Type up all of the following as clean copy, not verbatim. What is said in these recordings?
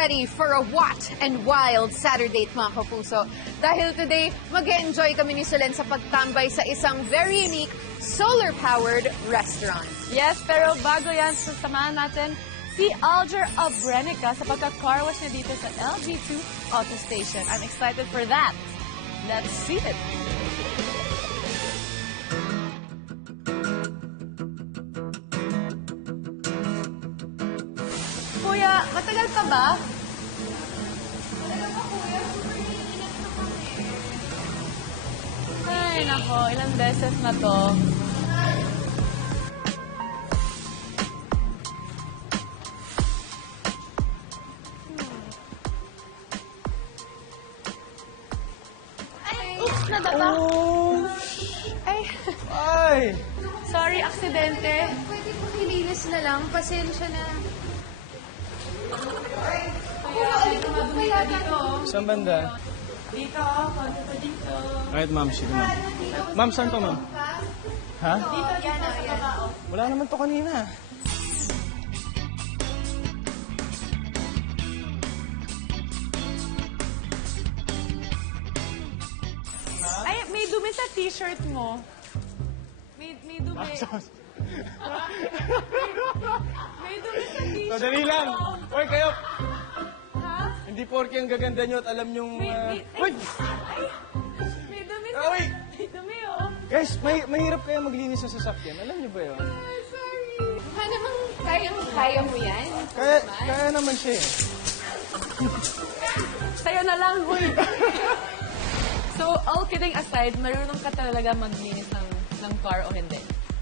ready for a hot and wild Saturday, mga kapuso. Dahil today, mag-enjoy kami ni Solen sa pagtambay sa isang very unique, solar-powered restaurant. Yes, pero bago yan, sasamahan natin si Alger Abrenica sa pagka-car wash niya dito sa LG2 Auto Station. I'm excited for that. Let's see it. Kuya, matagal ka ba? Talaga ba, kuya? Super iniinit na kami. Ay, nako, ilang beses na to. Nadapa. Oh! Ay, Ay! Sorry, aksidente. pwede po nilinis na lang. Pasensya na. Kuya, alin ka kaya dito? Saan banda? Dito, konti pa dito. Alright, ma'am. Sige, ma'am. Ma'am, saan to, ma'am? Ha? Dito, Yan na, yan. Wala naman to kanina. Ay, may dumi sa t-shirt mo. May dumi. May dumi sa t-shirt So, dali lang. mo. Hoy, kayo! Ha? Hindi porke ang gaganda nyo at alam nyong... Uy! May dumi sa... Ah, wait! May dumi, oh. Guys, mahirap kaya maglinis sa sasakyan. Alam nyo ba yun? Sorry. Baka namang kaya mo yan. Kaya naman siya eh. Sa'yo na lang, huy. So, all kidding aside, marunong ka talaga maglinis ng car o hindi?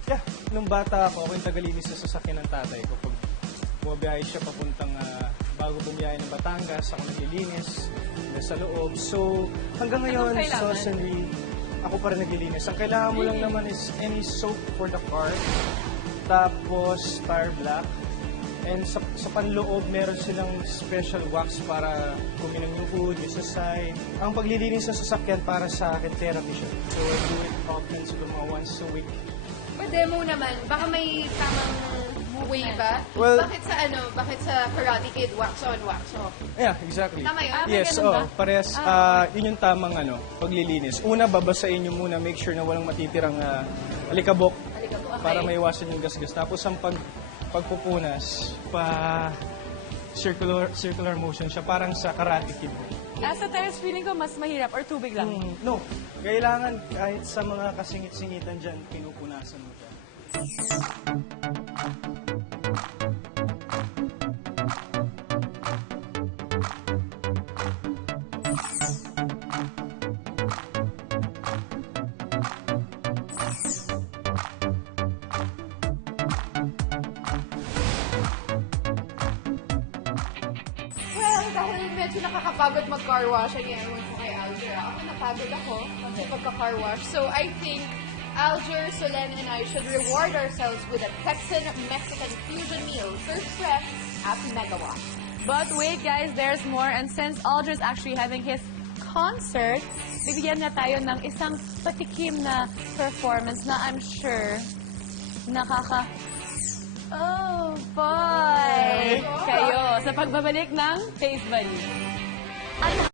Yeah, nung bata ako yung tagalinis sa sasakyan ng tatay ko. Pag bumabiyahe siya papuntang bago bumiyahe ng Batangas, ako naglilinis sa loob. So, hanggang ngayon, Anong kailangan? socially, ako pa rin naglilinis. Ang kailangan mo lang naman is any soap for the car, tapos tire black, and sa panloob, meron silang special wax para kuminang yung hood, yung sa side. Ang paglilinis sa sasakyan para sa akin, therapy siya. So, I do it often, siguro mga once a week. Pwede mo naman. Baka may tamang way ba? Well- Bakit sa Karate Kid, wax on, wax off? Yeah, exactly. Tama yun? may Yes, ganun ba? parehas. Yun yung tamang paglilinis. Una, babasain nyo muna, make sure na walang matitirang alikabok para maiwasan yung gasgas. Tapos ang pagpupunas, circular motion siya, parang sa Karate Kid. Sa terrace, feeling ko mas mahirap or tubig lang. No, kailangan kahit sa mga kasingit-singitan dyan, pinupunasan mo siya. Well, dahil medyo nakakapagod mag-car wash, ang ewan ko kay Alger. Ako napagod ako sa pagka-car wash. So I think Alger, Solen, and I should reward ourselves with a Texan-Mexican fusion meal served fresh at Megawatt. But wait, guys, there's more. And since Alger's actually having his concert, bibigyan niya tayo ng isang patikim na performance na I'm sure Oh, boy! Kayo sa pagbabalik ng Taste Buddy. Ano